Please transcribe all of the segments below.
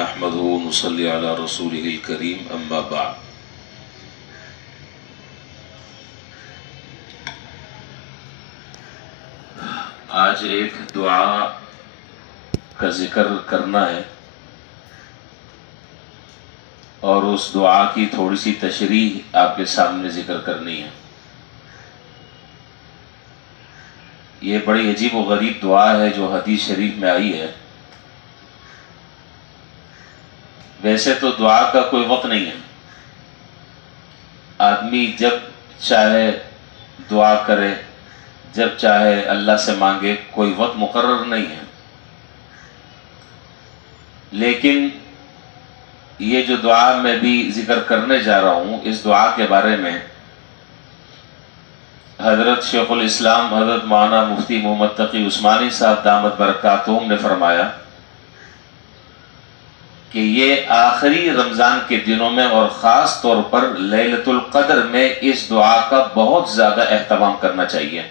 نحمدہ ونصلی علی رسولہ الکریم اما بعد۔ آج ایک دعا کا ذکر کرنا ہے اور اس دعا کی تھوڑی سی تشریح آپ کے سامنے ذکر کرنی ہے۔ یہ بڑی عجیب و غریب دعا ہے جو حدیث شریف میں آئی ہے۔ ویسے تو دعا کا کوئی وقت نہیں ہے، آدمی جب چاہے دعا کرے، جب چاہے اللہ سے مانگے، کوئی وقت مقرر نہیں ہے۔ لیکن یہ جو دعا میں بھی ذکر کرنے جا رہا ہوں، اس دعا کے بارے میں حضرت شیخ الاسلام حضرت مولانا مفتی محمد تقی عثمانی صاحب دامت برکاتہم نے فرمایا کہ یہ آخری رمضان کے دنوں میں اور خاص طور پر لیلۃ القدر میں اس دعا کا بہت زیادہ اہتمام کرنا چاہیے۔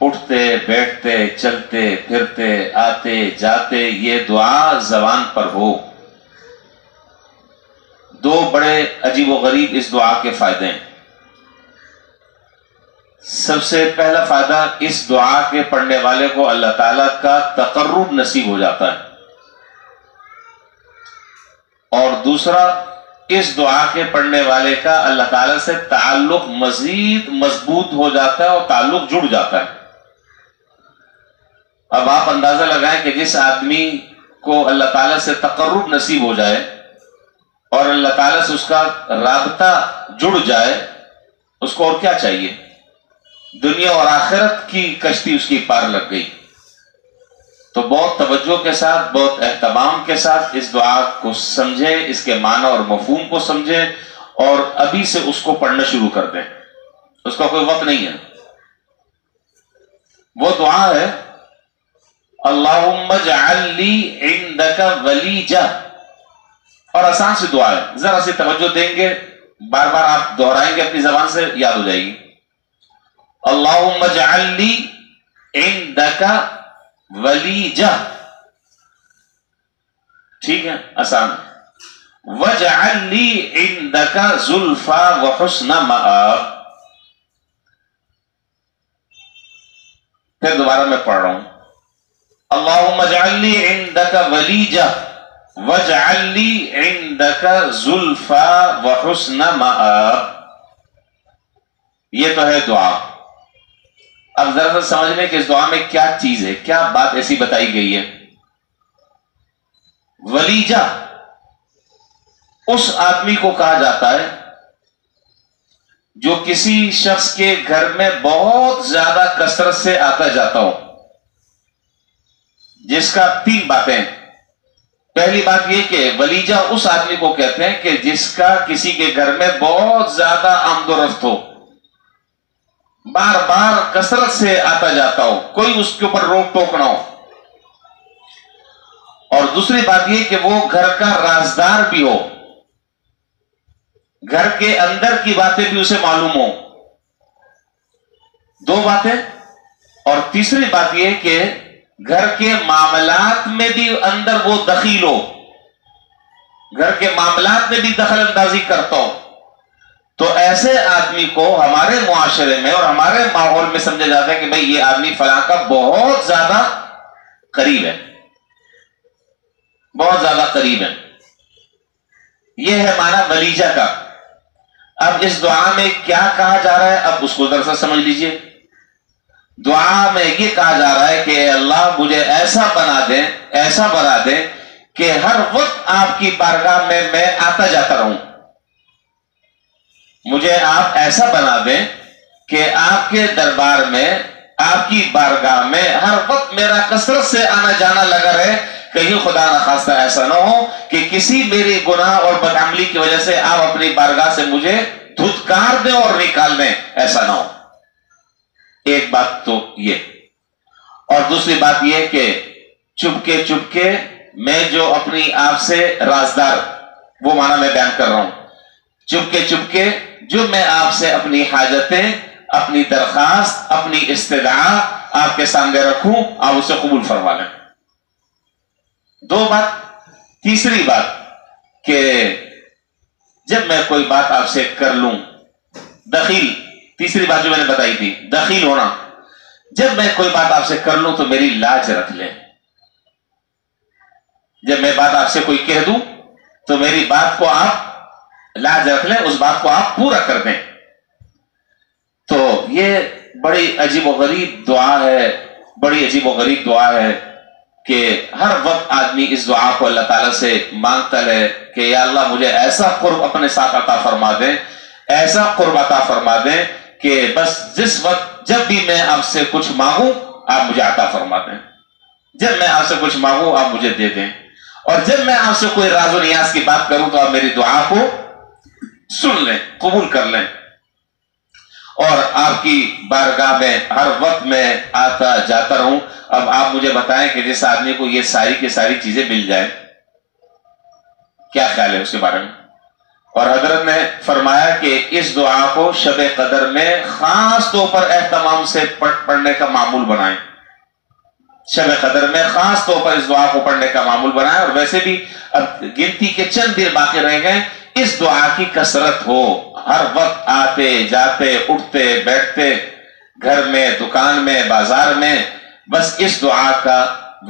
اٹھتے بیٹھتے چلتے پھرتے آتے جاتے یہ دعا زبان پر ہو۔ دو بڑے عجیب و غریب اس دعا کے فائدے ہیں۔ سب سے پہلا فائدہ، اس دعا کے پڑھنے والے کو اللہ تعالیٰ کا تقرب نصیب ہو جاتا ہے، اور دوسرا، اس دعا کے پڑھنے والے کا اللہ تعالیٰ سے تعلق مزید مضبوط ہو جاتا ہے اور تعلق جڑ جاتا ہے۔ اب آپ اندازہ لگائیں کہ جس آدمی کو اللہ تعالیٰ سے تقرب نصیب ہو جائے اور اللہ تعالیٰ سے اس کا رابطہ جڑ جائے، اس کو اور کیا چاہیے؟ دنیا اور آخرت کی کشتی اس کی پار لگ گئی۔ تو بہت توجہ کے ساتھ، بہت اہتمام کے ساتھ اس دعا کو سمجھیں، اس کے معنی اور مفہوم کو سمجھیں، اور ابھی سے اس کو پڑھنا شروع کر دیں۔ اس کا کوئی وقت نہیں ہے۔ وہ دعا ہے، اللہم اجعل لی عندک ولیجہ، اور آسان سی دعا ہے، ذرا سی توجہ دیں گے، بار بار آپ دہرائیں گے، اپنی زبان سے یاد ہو جائے گی۔ اللہم اجعل لی عندک ولیجہ، ٹھیک ہے، آسان۔ وجعل لی عندک زلفا وحسن مآب۔ پھر دوبارہ میں پڑھ رہا ہوں، اللہم اجعل لی عندک ولیجہ وجعل لی عندک زلفا وحسن مآب۔ یہ تو ہے دعا۔ اب ذرا سا سمجھ لیں کہ اس دعا میں کیا چیز ہے، کیا بات ایسی بتائی گئی ہے۔ ولیجہ اس آدمی کو کہا جاتا ہے جو کسی شخص کے گھر میں بہت زیادہ کثرت سے آتا جاتا ہو، جس کا تین باتیں۔ پہلی بات یہ کہ ولیجہ اس آدمی کو کہتے ہیں کہ جس کا کسی کے گھر میں بہت زیادہ آمد و رفت ہو، بار بار کثرت سے آتا جاتا ہو، کوئی اس کے اوپر روک ٹوک نہ ہو۔ اور دوسری بات یہ کہ وہ گھر کا رازدار بھی ہو، گھر کے اندر کی باتیں بھی اسے معلوم ہو۔ دو باتیں۔ اور تیسری بات یہ کہ گھر کے معاملات میں بھی اندر وہ دخیل ہو، گھر کے معاملات میں بھی دخل اندازی کرتا ہو۔ تو ایسے آدمی کو ہمارے معاشرے میں اور ہمارے ماحول میں سمجھا جاتا ہے کہ بھئی یہ آدمی فلاں کا بہت زیادہ قریب ہے، بہت زیادہ قریب ہے۔ یہ ہے معنی ولیجہ کا۔ اب اس دعا میں کیا کہا جا رہا ہے، اب اس کو ذرا سا سمجھ لیجئے۔ دعا میں یہ کہا جا رہا ہے کہ اے اللہ مجھے ایسا بنا دیں، ایسا بنا دیں کہ ہر وقت آپ کی بارگاہ میں میں آتا جاتا رہوں۔ مجھے آپ ایسا بنا دیں کہ آپ کے دربار میں، آپ کی بارگاہ میں ہر وقت میرا کثرت سے آنا جانا لگا رہے۔ کہیں خدا نخواستہ ایسا نہ ہو کہ کسی میری گناہ اور بدعملی کی وجہ سے آپ اپنی بارگاہ سے مجھے دھتکار دیں اور نکال دیں، ایسا نہ ہو۔ ایک بات تو یہ، اور دوسری بات یہ کہ چپکے چپکے میں جو اپنی آپ سے رازدار، وہ معنی میں بیان کر رہا ہوں، چپکے چپکے جو میں آپ سے اپنی حاجتیں، اپنی درخواست، اپنی استدعا آپ کے سامنے رکھوں، آپ اسے قبول فرما لیں۔ دو بات. تیسری بات کہ جب میں کوئی بات آپ سے کر لوں، دخیل، تیسری بات جو میں نے بتائی تھی، دخیل ہونا. جب میں کوئی بات آپ سے کر لوں تو میری لاج رکھ لیں. جب میں بات آپ سے کوئی کہہ دوں تو میری بات کو آپ لاج رکھ لیں، اس بات کو آپ پورا کر دیں. تو یہ بڑی عجیب و غریب دعا ہے، بڑی عجیب و غریب دعا ہے کہ ہر وقت آدمی اس دعا کو اللہ تعالیٰ سے مانگتا ہے کہ یا اللہ مجھے ایسا قرب اپنے ساتھ عطا فرما دیں، ایسا قرب عطا فرما دیں کہ بس جس وقت جب بھی میں آپ سے کچھ مانگوں آپ مجھے عطا فرما دیں. جب میں آپ سے کچھ مانگوں آپ مجھے دے دیں، اور جب میں آپ سے کوئی راز و نیاز کی بات کروں تو آپ میری دعا کو سن لیں، قبول کر لیں، اور آپ کی بارگاہ میں ہر وقت میں آتا جاتا رہوں. اب آپ مجھے بتائیں کہ جس آدمی کو یہ ساری کی ساری چیزیں مل جائیں کیا خیال ہے اس کے بارے میں؟ اور حضرت نے فرمایا کہ اس دعا کو شب قدر میں خاص طور پر اہتمام سے پڑھنے کا معمول بنائیں. شب قدر میں خاص طور پر اس دعا کو پڑھنے کا معمول بنائیں. اور ویسے بھی اب گنتی کے چند دن باقی رہ گئے، اس دعا کی کثرت ہو، ہر وقت آتے جاتے اٹھتے بیٹھتے گھر میں دکان میں بازار میں بس اس دعا کا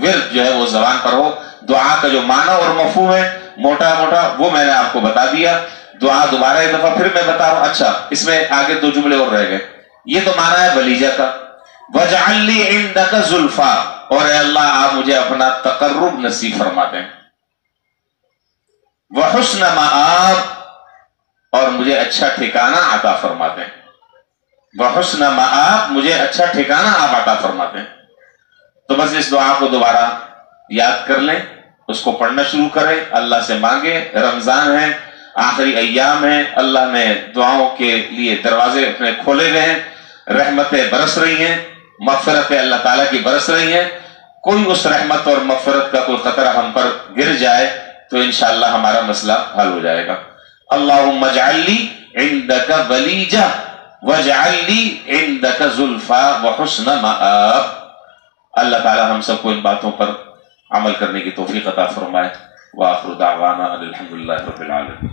ورد جو ہے وہ زبان پر ہو. دعا کا جو معنی اور مفہوم ہے موٹا موٹا وہ میں نے آپ کو بتا دیا. دعا دوبارہ ایک دفعہ پھر میں بتا رہا ہوں. اچھا اس میں آگے دو جملے اور رہ گئے. یہ تو معنی ہے ولیجہ کا، وَاجْعَلْ لِي عِنْدَكَ زُلْفَىٰ، اور اے اللہ آپ مجھے اپنا تقرب نصیب فرما دیں. وَحُسْنَ مَآب، اور مجھے اچھا ٹھکانہ عطا فرما دیں. وَحُسْنَ مَآب، مجھے اچھا ٹھکانہ آپ عطا فرما دیں. تو بس اس دعا کو دوبارہ یاد کر لیں، اس کو پڑھنا شروع کریں، اللہ سے مانگیں. رمضان ہے، آخری ایام ہیں، اللہ نے دعاؤں کے لیے دروازے اپنے کھولے ہوئے ہیں، رحمتیں برس رہی ہیں، مغفرتیں اللہ تعالیٰ کی برس رہی ہیں. کوئی اس رحمت اور مغفرت کا کوئی قطرہ ہم پر گر جائے تو انشاءاللہ ہمارا مسئلہ حل ہو جائے گا. اللہم اجعل لی عندک ولیجہ واجعل لی عندک زلفیٰ وحسن مآب. اللہ تعالیٰ ہم سب کو ان باتوں پر عمل کرنے کی توفیق عطا فرمائے. وآخر دعوانا الحمدللہ رب العالمین.